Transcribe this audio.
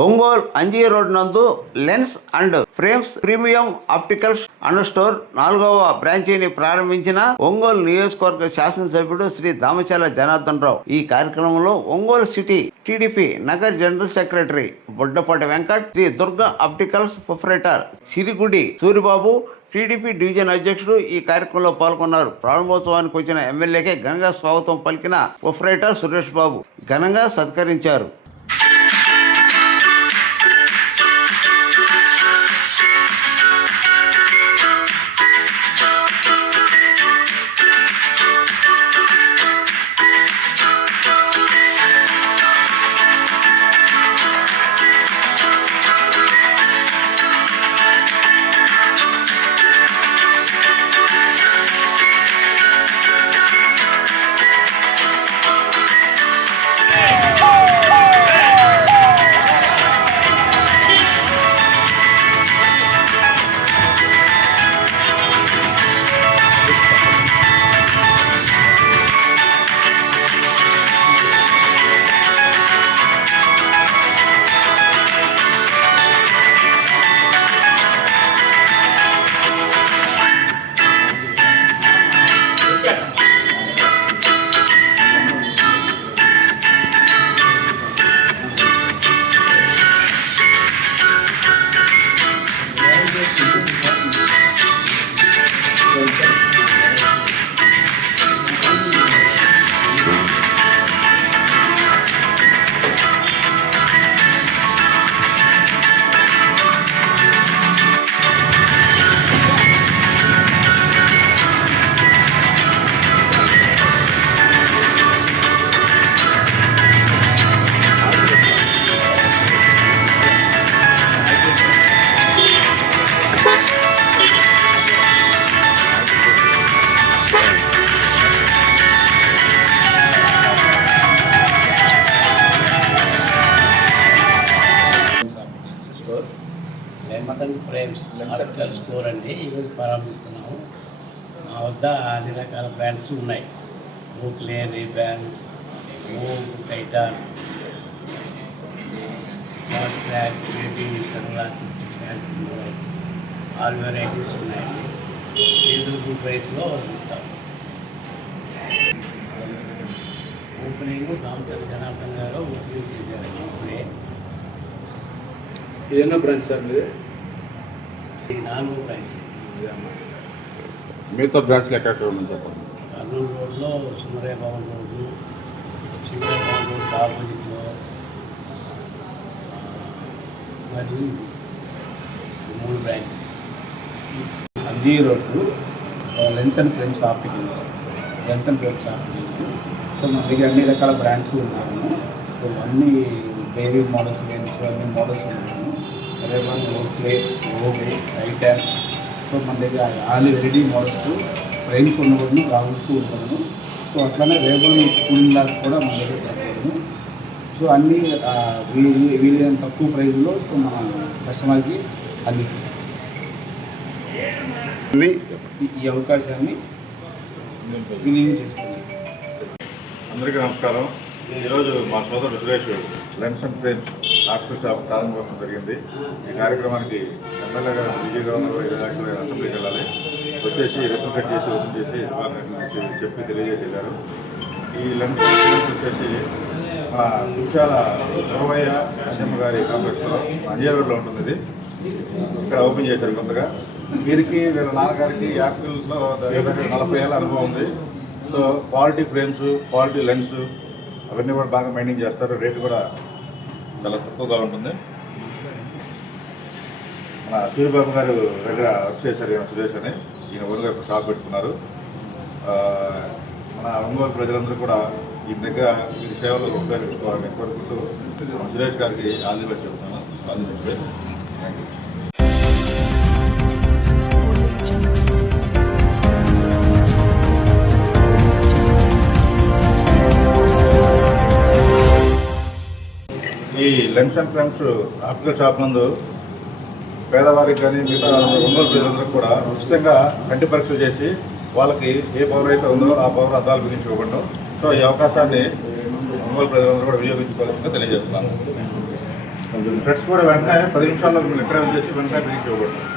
Ongole Anji road నందు lens and frames premium opticals and store 4వ బ్రాంచీని ప్రారంభించిన ఒంగోలు నియోజకవర్గ శాసనసభ్యుడు శ్రీ దామచర్ల జనార్దన్ రావు. ఈ కార్యక్రమంలో ఒంగోలు సిటీ టీడీపీ నగర్ general secretary Boddapati Venkat, Shri Durga opticals proprietor Sirigudi Suribabu, TDP division అధ్యక్షుడు ఈ కార్యక్రమంలో పాల్గొన్నారు. ప్రారంభోత్సవానికి వచ్చిన ఎమ్మెల్యేకే ఘనంగా స్వాగతం పలికిన ప్రొపరేటర్ సురేష్ బాబు ఘనంగా సత్కరించారు. Lens and frames optical store అండి ఈరోజు ప్రారంభిస్తున్నాము. మా వద్ద అన్ని రకాల బ్రాండ్స్ ఉన్నాయి. Oakley, Rayban, Titan, track, baby, sun glasses, fancy models, all varieties ఉన్నాయండి. రీజనబుల్ ప్రైస్లో ఇస్తాము. ఓపెనింగ్ దామచర్ల జనార్దన్ గారు ఓపెనింగ్ చేశారండి. ఇప్పుడే ఏదైనా బ్రాంచ్ సార్ మీది? 4వ బ్రాంచ్. మిగతా బ్రాంచ్లు ఎక్కడ ఉన్నాయి చెప్పండి. కర్నూలు రోడ్లో సుందరయ్య భవన్ రోడ్డు, సుందరయ్య భవన్ రోడ్ ఆపోజిట్లో మరియు 3 branch. Anji road lens and frames opticals. So మన దగ్గర అన్ని రకాల బ్రాండ్స్ ఉన్నాము. సో అన్ని బేబీ మోడల్స్ గేమ్స్ అన్ని మోడల్స్ ఉన్నాము. అదే ఓక్లే, టైటాన్. సో మన దగ్గర ఆల్ రెడీ మోడల్స్ ఫ్రేమ్స్ ఉండకూడదు, గాగుల్స్ ఉండకూడదు. సో అట్లనే రేబల్ కూలింగ్ గ్లాస్ కూడా మన దగ్గర దొరకకూడదు. సో అన్నీ వీలైనంత తక్కువ ప్రైజ్లో సో మన కస్టమర్కి అందిస్తాం. ఈ అవకాశాన్ని వినియోగం చేసుకోండి. అందరికీ నమస్కారం. ఈరోజు మా సోదరుడు Suresh lens and frames optical shop ప్రారంభోత్సవం జరిగింది. ఈ కార్యక్రమానికి ఎమ్మెల్యే గారు విజయగా అసెంబ్లీకి వెళ్ళాలి, వచ్చేసి రిటర్న్ కట్ చేసి ఓపెన్ చేసి శుభాకాంక్షలు చెప్పి తెలియజేశారు. ఈ లెన్స్ అండ్ ఫ్రేమ్స్ వచ్చేసి మా కుర్చాల గురవయ్య నరసింహ గారి కాంప్లెక్స్లో అంజీ రోడ్లో ఉంటుంది. ఇది ఇక్కడ ఓపెన్ చేశారు కొత్తగా. వీరికి వీళ్ళ నాన్నగారికి యాపిల్స్లో 40 ఏళ్ళ అనుభవం ఉంది. So quality frames, quality lens అవన్నీ కూడా బాగా మెయింటైన్ చేస్తారు. రేటు కూడా చాలా తక్కువగా ఉంటుంది. మన సూర్యబాబు గారు దగ్గర వర్క్ చేశారు సురేష్ అని. ఈయన ఊరుగా ఇప్పుడు షాప్ పెట్టుకున్నారు. మన ఒంగోలు ప్రజలందరూ కూడా ఈ దగ్గర వీరి సేవలు ఉపయోగించుకోవాలని కోరుకుంటూ సురేష్ గారికి ఆల్ ది బెస్ట్ చెప్తున్నాను. All the best. Thank you. ఈ lens and frames optical shop నందు పేదవారికి కానీ మిగతా ఒంగోలు ప్రజలందరూ కూడా ఉచితంగా కంటి పరీక్షలు చేసి వాళ్ళకి ఏ పవర్ అయితే ఉందో ఆ పవర్ అద్దాలు బిగించుకోవడం. సో ఈ అవకాశాన్ని ఒంగోలు ప్రజలందరూ కూడా వినియోగించుకోవాల్సిందిగా తెలియజేస్తున్నాను. కొంచెం ఫ్రెండ్స్ కూడా వెంటనే 10 నిమిషాల్లో మిమ్మల్ని ఎక్కడ చేసి వెంటనే బిగించి ఇవ్వబడతాం.